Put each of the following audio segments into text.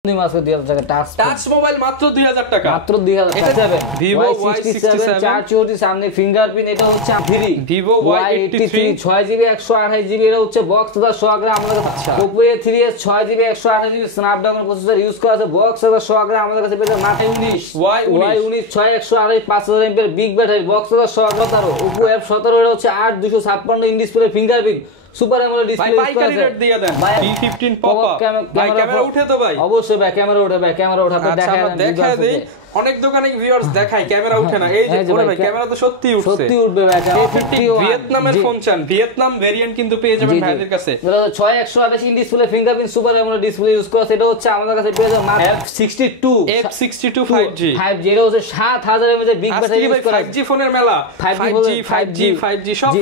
Touch mobile মাত্র 2000 টাকা, মাত্র 2000 টাকা। Vivo Y67 4 সামনে ফিঙ্গারপ্রিন্ট, এটা হচ্ছে Vivo Y83 6GB 128GB, এটা হচ্ছে বক্স দাদা সহকারে আমাদের কাছে। Oppo A3s 6GB 128GB Snapdragon processor use করা আছে, বক্স দাদা সহকারে আমাদের কাছে পেয়ে যাবেন মাত্র Y19 6 128 5000 mAh big battery, box দাদা সহকারে। Oppo F17 এটা হচ্ছে 8256 in display fingerprint super AMOLED display ভাই বাইকারি রেট দিয়ে দেন। B15 পপ আপ ভাই ক্যামেরা উঠে তো ভাই, অবশ্যই ভাই ক্যামেরা উঠে, ভাই ক্যামেরা উঠাতে দেখা দেই। অনেক দোকানে ভিউয়ার্স দেখায় ক্যামেরা উঠে না, এই যে ওরে ভাই ক্যামেরা তো সত্যি উঠছে, সত্যি উঠবে ভাই। ভিয়েতনামের ফোন চান, ভিয়েতনাম ভেরিয়েন্ট কিন্তু পেয়ে যাবেন ভাইদের কাছে। 6128 in display fingerprint super AMOLED display use করা, এটা হচ্ছে আমাদের কাছে পেয়ে যাবেন F62 5G, যেটা হচ্ছে 7000 mAh বিগ ব্যাটারি ইউজ করা। 5G ফোনের মেলা, 5G সব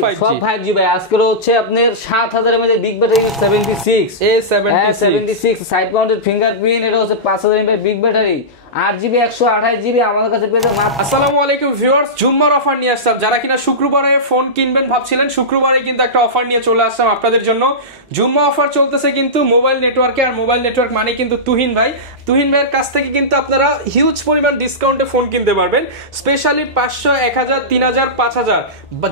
5G ভাই। আজকে হচ্ছে আপনার 7000 mAh big battery 76 side mounted fingerprint, এটা হচ্ছে 5000 mAh big battery 8GB 128GB আমাদের কাছে পেয়ে যাবেন। আসসালামু আলাইকুম ভিউয়ার্স, জুম্মার অফার নিয়ে আসলাম। যারা কিনা শুক্রবারে ফোন কিনবেন ভাবছিলেন, শুক্রবারে কিন্তু একটা অফার নিয়ে চলে আসলাম আপনাদের জন্য। জুম্মা অফার চলতেছে কিন্তু মোবাইল নেটওয়ার্কে, আর মোবাইল নেটওয়ার্ক মানে কিন্তু তুহিন ভাইয়ের কাছ থেকে কিন্তু আপনারা হিউজ পরিমাণ ডিসকাউন্টে ফোন কিনতে পারবেন। স্পেশালি 500 1000 3000 5000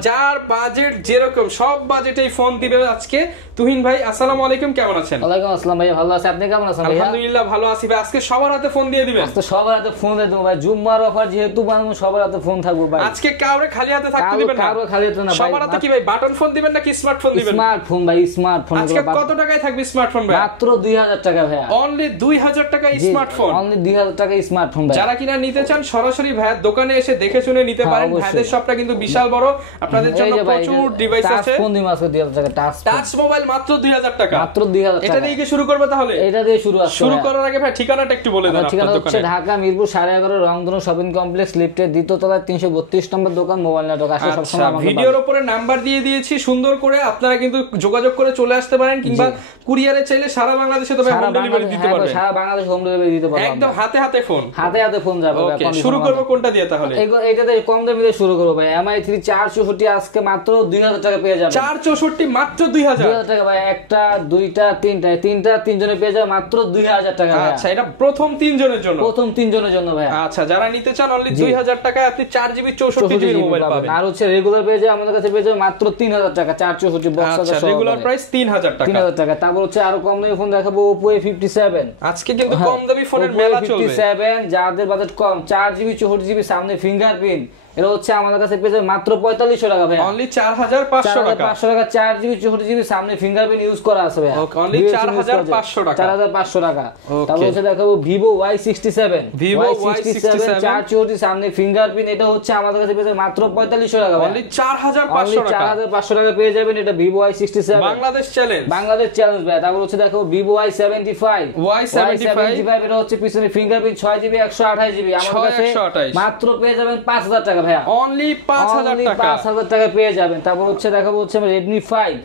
যার বাজেট যেরকম সব বাজেটেই ফোন দিবে আজকে তুহিন ভাই। আসসালামু আলাইকুম, কেমন আছেন? ওয়ালাইকুম আসসালাম ভাই, ভালো আছি, আপনি কেমন আছেন? আলহামদুলিল্লাহ ভালো আছি ভাই। আজকে সবার হাতে ফোন দিয়ে দিবেন? সবার হাতে ফোন দিয়ে দেবো ভাই, জুম্মার অফার যেহেতু সবার হাতে ফোন থাকবে ভাই। আজকে কাউরে খালি হাতে থাকতে দিবেন না, কাউরে খালি হাতে না ভাই। সবার হাতে কি ভাই বাটন ফোন দিবেন নাকি স্মার্টফোন দিবেন? স্মার্টফোন ভাই, স্মার্টফোন। আজকে কত টাকায় থাকবে স্মার্টফোন ভাই? মাত্র 2000 টাকা ভাই, অনলি 2000 টাকা স্মার্টফোন, অনলি 2000 টাকা স্মার্টফোন ভাই। যারা কিনা নিতে চান সরাসরি ভাইয়ের দোকানে এসে দেখে শুনে নিতে পারেন। ভাইদের শপটা কিন্তু বিশাল বড়, আপনাদের জন্য প্রচুর ডিভাইস আছে। টাচ ফোন দিই মাত্র 2000 টাকা, টাচ মোবাইল মাত্র 2000 টাকা, মাত্র 2000 টাকা। এটা দিয়ে কি শুরু করবে তাহলে? এটা দিয়ে শুরু করার আগে ভাই ঠিকানাটা একটু বলে দেন। ঠিকানা হচ্ছে ঢাকা মিরপুর 11.5 রংধনু শপিং কমপ্লেক্স লিফটের দ্বিতীয় তলায় 332 নম্বর দোকান, মোবাইল নেটওয়ার্ক। আসলে সব সময় আমাকে ভিডিওর উপরে নাম্বার দিয়ে দিয়েছি সুন্দর করে, আপনারা কিন্তু যোগাযোগ করে চলে আসতে পারেন, কিংবা কুরিয়ারে চাইলে সারা বাংলাদেশে তবে হোম ডেলিভারি দিতে পারবেন। সারা বাংলাদেশ হোম ডেলিভারি দিতে পারবেন, একদম হাতে হাতে ফোন যাবে। ওকে, শুরু করব কোনটা দিয়ে তাহলে? এইটাতে কম দামে দিয়ে শুরু করব ভাই। MI3 464 আজকে মাত্র 2000 টাকা পেয়ে যাবেন। 464 মাত্র 2000 টাকা ভাই। একটা দুইটা তিনটা তিনজনে পেয়ে যাবে মাত্র 2000 টাকা ভাই। আচ্ছা, এটা প্রথম তিনজনের জন্য, প্রথম তিনজনের জন্য ভাই। আচ্ছা, যারা নিতে চান অনলি 2000 টাকায় আপনি 4GB 64GB মোবাইল পাবেন। আর হচ্ছে রেগুলার পেয়ে যাবে আমাদের কাছে পেয়ে যাবে মাত্র 3000 টাকা 464 বক্স। আচ্ছা, রেগুলার প্রাইস 3000 টাকা। 3000 টাকা। তারপর হচ্ছে আরো কম দামি ফোন দেখাবো, Oppo A57। আজকে কিন্তু কম দামি ফোনের মেলা চলবে। 57 যাদের বাজেট কম, 4GB 64GB সামনে ফিঙ্গারপ্রিন্ট, এটা হচ্ছে আমাদের কাছে পেয়ে যাবে মাত্র 4500 টাকা ভাই। অনলি 4500 টাকা। 4500 টাকা 4GB 64GB সামনে ফিঙ্গারপ্রিন্ট ইউজ করা আছে ভাই। অনলি 4500 টাকা। 4500 টাকা। তারপর হচ্ছে দেখাবো Vivo Y67 464 সামনে ফিঙ্গারপ্রিন্ট, এটা হচ্ছে আমাদের কাছে পেয়ে যাবে মাত্র 4500 টাকা ভাই। অনলি 4500 টাকা। 4500 টাকা পেয়ে যাবেন। এটা Vivo Y67 বাংলাদেশ চ্যালেঞ্জ ভাই। তারপর হচ্ছে দেখো Vivo Y75 এটা হচ্ছে পিছনে ফিঙ্গারপ্রিন্ট 6GB 128GB আমাদের কাছে মাত্র পেয়ে যাবেন 5000 টাকা ভাই। অনলি 5000 টাকা। 5000 টাকা পেয়ে যাবেন। তারপর হচ্ছে দেখাবো হচ্ছে Redmi 5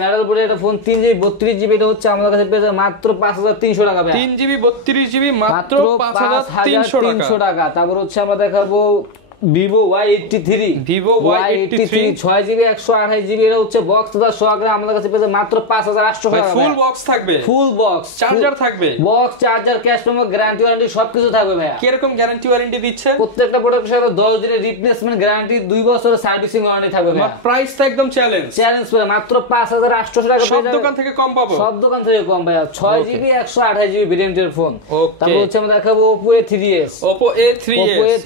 মেটাল বোর্ডের এটা ফোন 3GB 32GB, এটা হচ্ছে আমাদের কাছে পেয়ে যাবে মাত্র 5300 টাকা ভাই। 3GB 32GB মাত্র 5300 টাকা। তারপর হচ্ছে আমরা দেখাবো Vivo Y83 6GB 128GB, এটা হচ্ছে বক্স দাদা সহকারে আমাদের কাছে পেয়ে যাবে মাত্র 5800 টাকা। ফুল বক্স থাকবে, ফুল বক্স, চার্জার থাকবে, box charger, cash memo, guarantee warranty সবকিছু থাকবে ভাই। কি রকম গ্যারান্টি ওয়ারেন্টি দিচ্ছে? প্রত্যেকটা প্রোডাক্টের সাথে 10 দিনের রিপ্লেসমেন্ট গ্যারান্টি, 2 বছরের সার্ভিসিং ওয়ারেন্টি থাকবে ভাই। প্রাইসটা একদম চ্যালেঞ্জ করে মাত্র 5800 টাকা পেয়ে যাবেন। সব দোকান থেকে কম পাবো, সব দোকান থেকে কম ভাই। 6GB 128GB ভেরিয়েন্টের ফোন। তারপর হচ্ছে আমরা দেখাবো Oppo A3s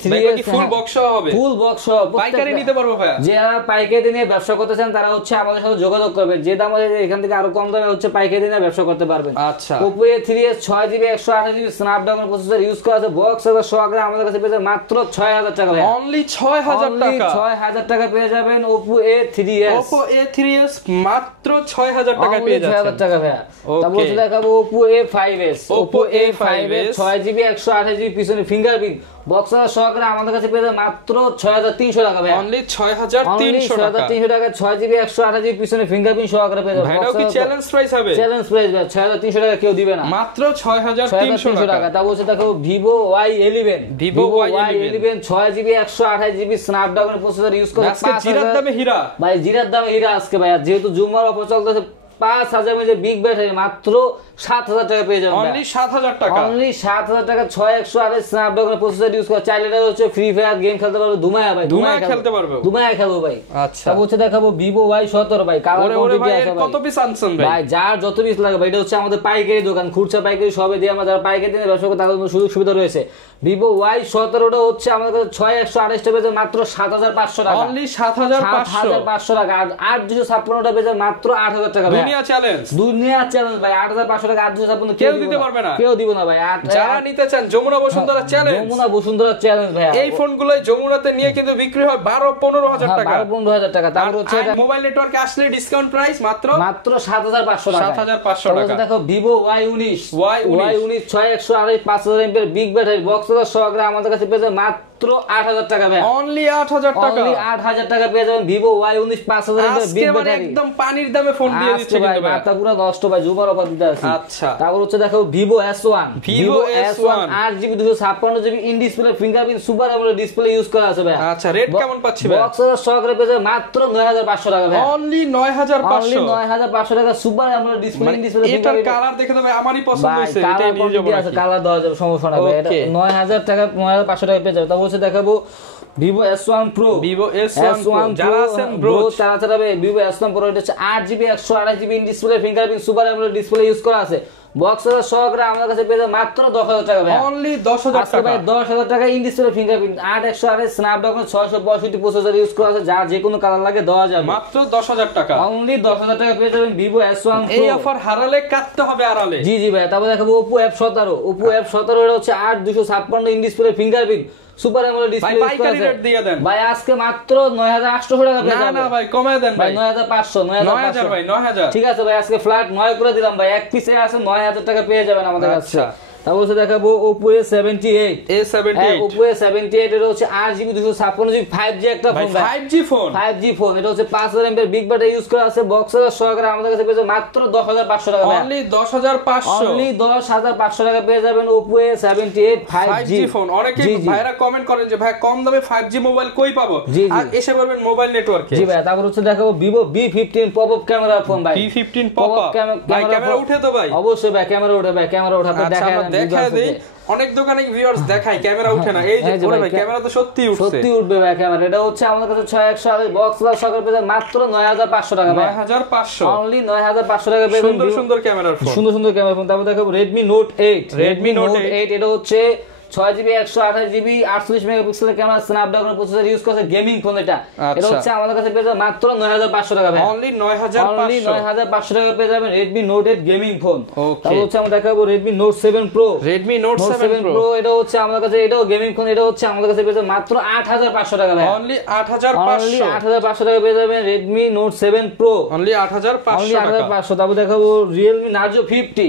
কি ফুল বক্স হবে? ফুল বক্স পাইকারি নিতে পারবো ভাই। যারা পাইকারি নিয়ে ব্যবসা করতে চান তারা হচ্ছে আমাদের সাথে যোগাযোগ করবেন, যে দাম আছে এখান থেকে আরো কম দামে হচ্ছে পাইকারি নিয়ে ব্যবসা করতে পারবেন। আচ্ছা, Oppo A3s 6GB 128GB Snapdragon processor use করা আছে, বক্স আর সহকারে আমাদের কাছে পেয়ে যাবেন মাত্র 6000 টাকা ভাই। অনলি 6000 টাকা। 6000 টাকা পেয়ে যাবেন Oppo A3s মাত্র 6000 টাকা পেয়ে যাচ্ছেন। 6000 টাকা ভাই। তারপর হচ্ছে দেখাবো Oppo A5s 6GB 128GB পিছনে ফিঙ্গারপ্রিন্ট বক্স সহকারে আমাদের কাছে পেয়ে যাবে মাত্র 6300 টাকা ভাই। অনলি 6300 টাকা। 6300 টাকা 6GB 128GB পিছনে ফিঙ্গারপ্রিন্ট সহকারে পেয়ে যাবে। ভাইও কি চ্যালেঞ্জ প্রাইস হবে? চ্যালেঞ্জ প্রাইস ভাই, 6300 টাকা কেউ দিবে না, মাত্র 6300 টাকা। তারপর হচ্ছে দেখো Vivo Y11 6GB 128GB Snapdragon processor use করে আজকে জিরার দামে হীরা ভাই। জিরার দামে হীরা আজকে ভাই, যেহেতু জুমার অফার চলতেছে 5000 mAh বিগ ব্যাটারি মাত্র 7000 টাকা পেয়ে যাবেন। অনলি 7000 টাকা, অনলি 7000 টাকা 6128 স্ন্যাপড্রাগন প্রসেসর ইউজ করে চাইলে এটা হচ্ছে ফ্রি ফায়ার গেম খেলতে পারবে দুমায়া ভাই, দুমায়া খেলতে পারবে, দুমায়া খেলবো ভাই। আচ্ছা তারপর হচ্ছে দেখাবো Vivo Y17 ভাই, কালার কোয়ান্টিটি আছে ভাই। কত পিস আনছেন ভাই? ভাই যার যত পিস লাগে ভাই, এটা হচ্ছে আমাদের পাইকারি দোকান, খুচরা পাইকারি সবে দিয়ে আমরা যারা পাইকারি দিয়ে ব্যবসা করে তাদের জন্য সুযোগ সুবিধা রয়েছে। Vivo Y17 টা হচ্ছে আমাদের কাছে 6128 টা পেয়ে মাত্র 7500 টাকা, অনলি 7500 টাকা। আর 8256 টা পেয়ে মাত্র 8000 টাকা ভাই। দুনিয়া চ্যালেঞ্জ, দুনিয়া চ্যালেঞ্জ ভাই, 8500 টাকা 8256 কেউ দিতে পারবে না, কেউ দিব না ভাই। যারা নিতে চান যমুনা বসুন্ধরা চ্যালেঞ্জ, যমুনা বসুন্ধরা চ্যালেঞ্জ ভাই। এই ফোনগুলো যমুনাতে নিয়ে কিন্তু বিক্রি হয় 12-15000 টাকা, 12-15000 টাকা। তারপর হচ্ছে মোবাইল নেটওয়ার্কে আসলে ডিসকাউন্ট প্রাইস মাত্র 7500 টাকা, 7500 টাকা। দেখো Vivo Y19 6128 5000 mAh big battery box সহকারে আমাদের কাছে পেয়ে যাবেন মাত্র 8000 টাকা ভাই। অনলি 8000 টাকা, অনলি 8000 টাকা পেয়ে যাবেন Vivo Y19 5000 mAh big battery. একদম পানির দামে ফোন দিয়ে দিচ্ছে কিন্তু ভাই, মাথা পুরো নষ্ট ভাই, জুমার অফার দিতে আছে। আচ্ছা তারপর হচ্ছে দেখো Vivo S1 8GB 256GB in display fingerprint super AMOLED display use করা আছে ভাই। আচ্ছা রেট কেমন পাচ্ছি ভাই? বক্স সহকারে পেয়ে যাবেন মাত্র 9500 টাকা ভাই। অনলি 9500, অনলি 9500 টাকা super AMOLED display in display এটার কালার দেখে তো ভাই আমারই পছন্দ হইছে, এটাই নিয়ে যাব। কালার দেওয়া যাবে, সমস্যা নাই ভাই। এটা 9000 টাকা 9500 টাকা পেয়ে যাবে। তারপর হচ্ছে দেখাবো Vivo S1 Pro, Vivo S1 Pro যারা আছেন ব্রো তারা চালাবে Vivo S1 Pro। এটা হচ্ছে 8GB 128GB in display fingerprint super AMOLED display use করা আছে। বক্সের সহকারে আমাদের কাছে পেয়ে যাবে মাত্র 10000 টাকা ভাই। অনলি 10000 টাকা ভাই, 10000 টাকা in display fingerprint 8128 Snapdragon 665 processor use করা আছে, যা যে কোনো কালার লাগে দেওয়া যাবে মাত্র 10000 টাকা। অনলি 10000 টাকা পেয়ে যাবেন Vivo S1 Pro। এই অফার হারালে কাটতে হবে আড়ালে। জি জি ভাই। তারপর দেখাবো Oppo F17 এটা হচ্ছে 8256 in display fingerprint super AMOLED display use করা আছে। রেট দিয়ে দেন ভাই আজকে মাত্র 9800 টাকা পেয়ে যাবেন। না ভাই কমায় দেন ভাই, 9500 ভাই 9000। ঠিক আছে ভাই, আজকে ফ্ল্যাট 9 করে দিলাম ভাই, এক পিসে আছে 9000 টাকা পেয়ে যাবেন আমাদের কাছে। তারপর হচ্ছে দেখাবো Oppo A78 Oppo A78 এটা হচ্ছে 8GB 256GB 5G একটা ফোন, 5G ফোন। এটা হচ্ছে 5000 mAh বিগ ব্যাটারি ইউজ করা আছে। বক্সের সহকারে আমাদের কাছে পেয়ে যাবেন মাত্র 10500 টাকা ভাই। অনলি 10500, অনলি 10500 টাকা পেয়ে যাবেন Oppo A78 5G ফোন। অনেকে ভাইরা কমেন্ট করেন যে ভাই কম দামে 5G মোবাইল কই পাবো, আর এসে বলবেন মোবাইল নেটওয়ার্কে। জি ভাই। তারপর হচ্ছে দেখাবো Vivo B15 popup camera phone ভাই। B15 পপআপ ভাই, ক্যামেরা উঠে তো ভাই? অবশ্যই ভাই ক্যামেরা উঠে ভাই, ক্যামেরা উঠাতে দেখায় দেই। অনেক দোকানে ভিউয়ার্স দেখায় ক্যামেরা উঠে না, এই যে ভাই ক্যামেরা তো সত্যি উঠছে, সত্যি উঠবে ভাই ক্যামেরা। এটা হচ্ছে আমাদের কাছে 6128 বক্স লাস সহকারে পেয়ে মাত্র 9500 টাকা ভাই। 9500, অনলি 9500 টাকা পেয়ে সুন্দর সুন্দর ক্যামেরার ফোন, সুন্দর সুন্দর ক্যামেরা ফোন। তারপর দেখাবো Redmi Note 8 এটা হচ্ছে 6GB 128GB 48 মেগাপিক্সেলের ক্যামেরা স্ন্যাপড্রাগন প্রসেসর ইউজ করে গেমিং ফোন। এটা হচ্ছে আমাদের কাছে পেয়ে যাবেন মাত্র 9500 টাকা ভাই। অনলি 9500 টাকা পেয়ে যাবেন Redmi Note 8 গেমিং ফোন। তারপর হচ্ছে আমরা দেখাবো Redmi Note 7 Pro এটা হচ্ছে আমাদের কাছে, এটাও গেমিং ফোন। এটা হচ্ছে আমাদের কাছে পেয়ে যাবেন মাত্র 8500 টাকা ভাই। অনলি 8500 টাকা পেয়ে যাবেন Redmi Note 7 Pro, অনলি 8500 তারপর দেখাবো Realme Narzo 50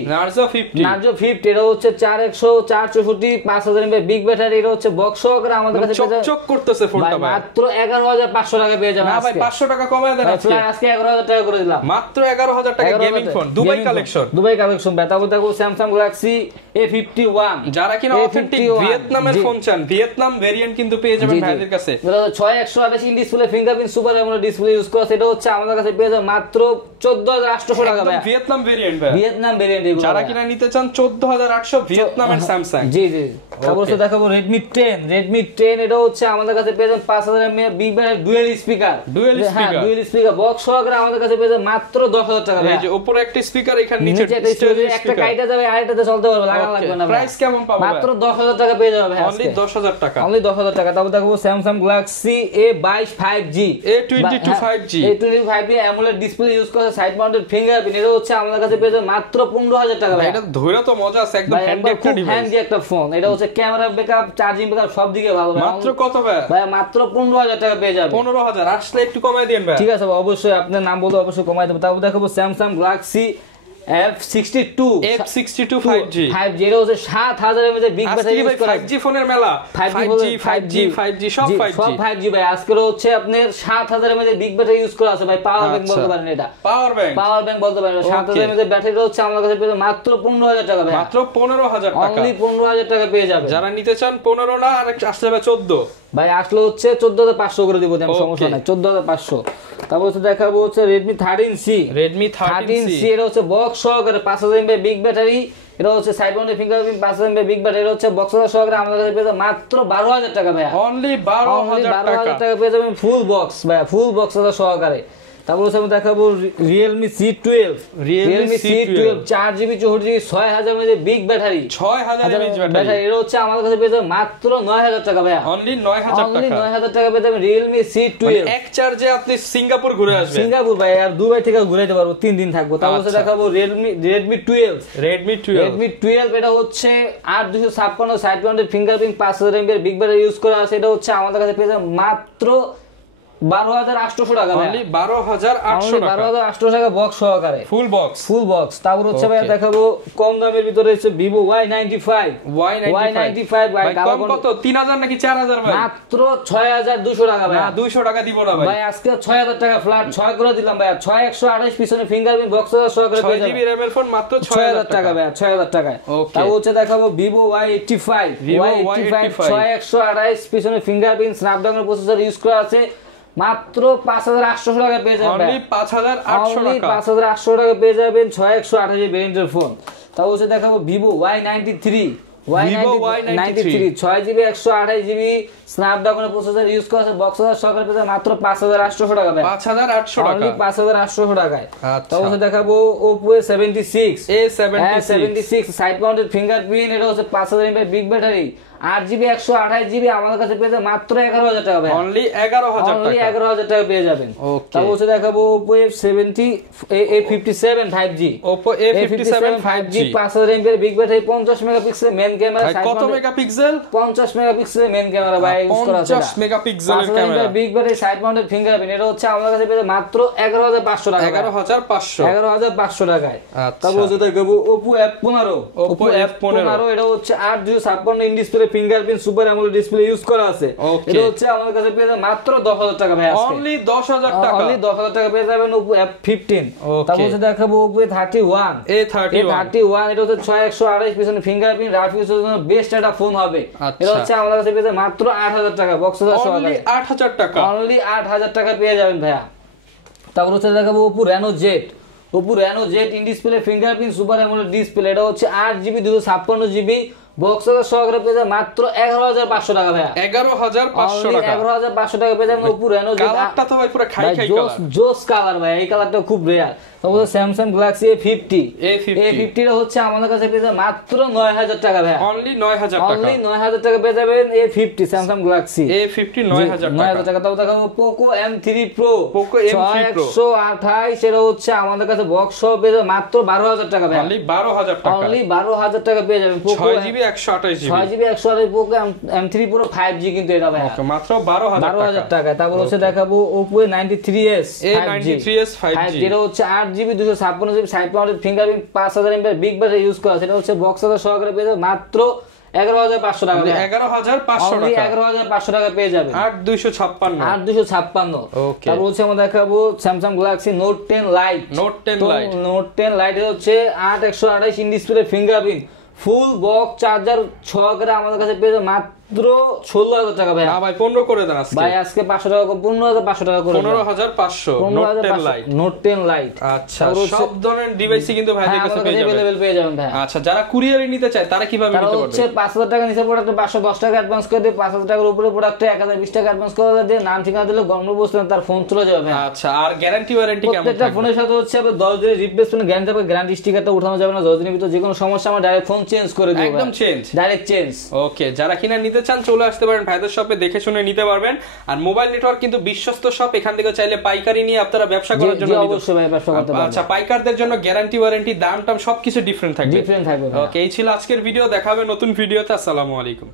এটা হচ্ছে 4164 5000 mAh বিগ ব্যাটারি। এটা হচ্ছে বক্স সহকারে আমাদের কাছে চকচক করতেছে ফোনটা ভাই। মাত্র 11500 টাকা পেয়ে যাবেন। না ভাই 500 টাকা কমায় দেন আজকে 11000 টাকা করে দিলাম, মাত্র 11000 টাকা গেমিং ফোন, দুবাই কালেকশন। তারপর দেখো Samsung Galaxy A51 যারা কিনা অথেন্টিক ভিয়েতনামের ফোন চান, ভিয়েতনাম ভেরিয়েন্ট কিন্তু পেয়ে যাবেন ভাইদের কাছে। 6128 in display fingerprint super AMOLED display use করা আছে। এটা হচ্ছে আমাদের কাছে পেয়ে যাবেন মাত্র 14800 টাকা ভাই। ভিয়েতনাম ভেরিয়েন্ট ভাই, ভিয়েতনাম ভেরিয়েন্ট এগুলো যারা কিনা নিতে চান 14800 ভিয়েতনামের স্যামসাং। জি জি। তারপর দেখাবো Redmi 10 এটা হচ্ছে আমাদের কাছে পেয়ে যাবেন 5000 mAh big battery dual speaker box সহকারে আমাদের কাছে পেয়ে যাবেন মাত্র 10000 টাকা ভাই। এই যে উপরে একটা স্পিকার, এখানে নিচে একটা কাইটা যাবে, আরেকটাতে চলতে পারবে, লাগা লাগবে না। প্রাইস কেমন পাবো? মাত্র 10000 টাকা পেয়ে যাবে ভাই, অনলি 10000 টাকা, অনলি 10000 টাকা। তারপর দেখো Samsung Galaxy A22 5G A22 5G AMOLED display use করে সাইড মাউন্টেড ফিঙ্গারপ্রিন্ট। এটা হচ্ছে আমাদের কাছে পেয়ে যাবে মাত্র 15000 টাকা ভাই। এটা ধরে তো মজা আছে, একদম হ্যান্ডি একটা ডিভাইস, হ্যান্ডি একটা ফোন। এটা হচ্ছে ক্যামেরা ব্যাকআপ, চার্জিং ব্যাকআপ সব দিকে ভালো ভাই। মাত্র কত ভাই? ভাই মাত্র 15000 টাকা পেয়ে যাবে। 15000 আসলে একটু কমায় দেন ভাই। ঠিক আছে ভাই, অবশ্যই আপনার নাম বলতে অবশ্যই কমায় দেব। তারপর দেখাবো Samsung Galaxy F62 5G এটা হচ্ছে 7000 mAh বিগ ব্যাটারি ইউজ করে 5G ফোনের মেলা, 5G সব 5G ভাই। আজকে হচ্ছে আপনার 7000 mAh বিগ ব্যাটারি ইউজ করা আছে ভাই। পাওয়ার ব্যাংক বলতে পারেন, এটা পাওয়ার ব্যাংক বলতে পারেন। 7000 mAh ব্যাটারি হচ্ছে আমাদের কাছে পেয়ে মাত্র 15000 টাকা ভাই, মাত্র 15000 টাকা, অনলি 15000 টাকা পেয়ে যাবে। যারা নিতে চান 15 না, আর আসলে ভাই 14 ভাই, আসলে হচ্ছে 14500 করে দিব, সমস্যা নাই, 14500। তারপর হচ্ছে দেখাবো হচ্ছে Redmi 13C এটা হচ্ছে বক্স সহকারে 5000 mAh বিগ ব্যাটারি, এটা হচ্ছে side mounted fingerprint 5000 mAh big battery, এটা হচ্ছে বক্স সহকারে আমাদের কাছে পেয়ে যাবেন মাত্র 12000 টাকা ভাইয়া, অনলি 12000 টাকা পেয়ে যাবেন ফুল বক্স ভাইয়া, ফুল বক্স সহকারে। তারপর হচ্ছে আমি দেখাবো Realme C12 4GB 64GB 6000 mAh big battery, 6000 mAh battery, এটা হচ্ছে আমাদের কাছে পেয়ে যাবেন মাত্র 9000 টাকা ভাইয়া, অনলি 9000 টাকা পেয়ে যাবেন Realme C12। এক চার্জে আপনি সিঙ্গাপুর ঘুরে আসবেন। সিঙ্গাপুর ভাই আর দুবাই থেকে ঘুরাইতে পারবো, 3 দিন থাকবো। তারপর হচ্ছে দেখাবো Redmi 12 এটা হচ্ছে 8256 side mounted fingerprint 5000 mAh big battery use করা আছে, এটা হচ্ছে আমাদের কাছে পেয়ে যাবেন মাত্র 12800 টাকা ভাই, 12800 টাকা বক্স সহকারে ফুল বক্স। তারপর হচ্ছে ভাই দেখাবো কম দামের ভিতরে হচ্ছে Vivo Y95 ভাই, কত 3000 নাকি 4000 ভাই, মাত্র 6200 টাকা ভাই, 200 টাকা দিব না ভাই, আজকে 6000 টাকা ফ্ল্যাট 6 করে দিলাম ভাই, 6128 পিছনে ফিঙ্গারপ্রিন্ট বক্স সহকারে পেয়ে যাবেন 6GB RAM এর ফোন মাত্র 6000 টাকা ভাই, 6000 টাকায়। তারপর হচ্ছে দেখাবো Vivo Y85 6128 পিছনে ফিঙ্গারপ্রিন্ট স্ন্যাপড্রাগন প্রসেসর ইউজ করা আছে, মাত্র 5800 টাকা পেয়ে যাবেন, অনলি 5800 টাকা পেয়ে যাবেন 6128 ভেরিয়েন্টের ফোন। তারপর হচ্ছে দেখাবো Vivo Y93 6GB 128GB Snapdragon processor use করা আছে, বক্স সহকারে পেয়ে যাবেন মাত্র 5800 টাকা ভাই, 5800 টাকায়। তারপর হচ্ছে দেখাবো Oppo A76 side mounted fingerprint, এটা হচ্ছে 5000 mAh big battery, 8GB 128GB আমাদের কাছে পেয়ে যাবেন মাত্র 11000 টাকা ভাই, অনলি 11000 টাকা পেয়ে যাবেন। তারপর হচ্ছে দেখাবো Oppo A57 5G 5000 mAh big battery, 50 megapixel main camera, কত মেগাপিক্সেল? 50 মেগাপিক্সেল মেইন ক্যামেরা ভাই ইউজ করা আছে, 50 মেগাপিক্সেলের camera, big battery, side mounted fingerprint, এটা হচ্ছে আমাদের কাছে পেয়ে যাবেন মাত্র 11500 টাকা, 11500 টাকায়। তারপর হচ্ছে দেখাবো Oppo F15 এটা হচ্ছে 8GB in display fingerprint super AMOLED display use করা আছে, এটা হচ্ছে আমাদের কাছে পেয়ে যাবেন মাত্র 10000 টাকা ভাই, অনলি 10000 টাকা পেয়ে যাবেন Oppo F15। তারপর হচ্ছে দেখাবো Oppo A31 এটা হচ্ছে 6128 পিছনে ফিঙ্গারপ্রিন্ট রাফ ইউজের জন্য বেস্ট একটা ফোন হবে, এটা হচ্ছে আমাদের কাছে পেয়ে যাবেন মাত্র 8000 টাকা বক্স সহকারে, অনলি 8000 টাকা পেয়ে যাবেন ভাইয়া। তারপর হচ্ছে দেখাবো Oppo Reno Z in display fingerprint super AMOLED display, এটা হচ্ছে 8GB 256GB বক্স সহকারে পেয়ে যাবেন মাত্র 11500 টাকা ভাই, 11500 টাকা পেয়ে যাবেন Oppo Reno Z। কালারটা তো ভাই পুরো খাই কালার, জোস কালার ভাই, এই কালারটা খুব রেয়ার। তারপর Samsung Galaxy A50 এটা হচ্ছে আমাদের কাছে পেয়ে যাবেন মাত্র 9000 টাকা ভাই, অনলি 9000 টাকা পেয়ে যাবেন A50 Samsung Galaxy A50 9000 টাকা। তারপর দেখাবো Poco M3 Pro 6128 এটা হচ্ছে আমাদের কাছে বক্স সহ পেয়ে যাবেন মাত্র 12000 টাকা ভাই, অনলি 12000 টাকা পেয়ে যাবেন। Poco 6GB 128 Poco M3 Pro 5G কিন্তু এটা ভাই মাত্র 12000 টাকা। তারপর হচ্ছে দেখাবো Oppo A93s 5G এটা হচ্ছে 8GB 256GB side mounted fingerprint 5000 mAh big battery use করা আছে, এটা হচ্ছে বক্স সহকারে পেয়ে যাবেন মাত্র 11500 টাকা, 11500 টাকা পেয়ে যাবেন, 8256। তারপর হচ্ছে আমরা দেখাবো Samsung Galaxy Note 10 Lite হচ্ছে 8128 in display fingerprint full box charger সহকারে আমাদের কাছে পেয়ে যাবেন মাত্র 16000 টাকা ভাই। ভাই 15 করে দেন আজকে, ভাই আজকে 500 টাকা 15500 টাকা করে 15500 Note 10 Lite। আচ্ছা, সব ধরনের ডিভাইসই কিন্তু ভাইদের কাছে পেয়ে যাবেন ভাই। আচ্ছা, যারা কুরিয়ারে নিতে চায় তারা কিভাবে নিতে পারবে? হচ্ছে 5000 টাকা নিচে প্রোডাক্টে 510 টাকা অ্যাডভান্স করে দিয়ে 5000 টাকার উপরে প্রোডাক্টে 1020 টাকা অ্যাডভান্স করে দিয়ে নাম ঠিকানা দিলে গণনা বসলেন তার ফোন চলে যাবে। আচ্ছা, আর গ্যারান্টি ওয়ারেন্টি কেমন থাকবে? প্রত্যেকটা ফোনের সাথে হচ্ছে 10 দিনের রিপ্লেসমেন্ট গ্যারান্টি থাকবে, গ্যারান্টি স্টিকারটা উঠানো যাবে না, 10 দিনের ভিতর যে কোনো সমস্যা আমরা ডাইরেক্ট ফোন চেঞ্জ করে দেব, একদম ডাইরেক্ট চেঞ্জ। ওকে, যারা কিনা নিতে চান চলে আসতে পারেন ভাইদের শপে, দেখে শুনে নিতে পারবেন। আর মোবাইল নেটওয়ার্ক কিন্তু বিশ্বস্ত শপ, এখান থেকে চাইলে পাইকারি নিয়ে আপনারা ব্যবসা করার জন্য অবশ্যই ভাই ব্যবসা করতে পারবেন। আচ্ছা, পাইকারদের জন্য গ্যারান্টি ওয়ারেন্টি দাম টাম সবকিছু ডিফারেন্ট থাকবে। ভাই। ওকে, এই ছিল আজকের ভিডিও, দেখাবে নতুন ভিডিওতে। আসসালামু আলাইকুম।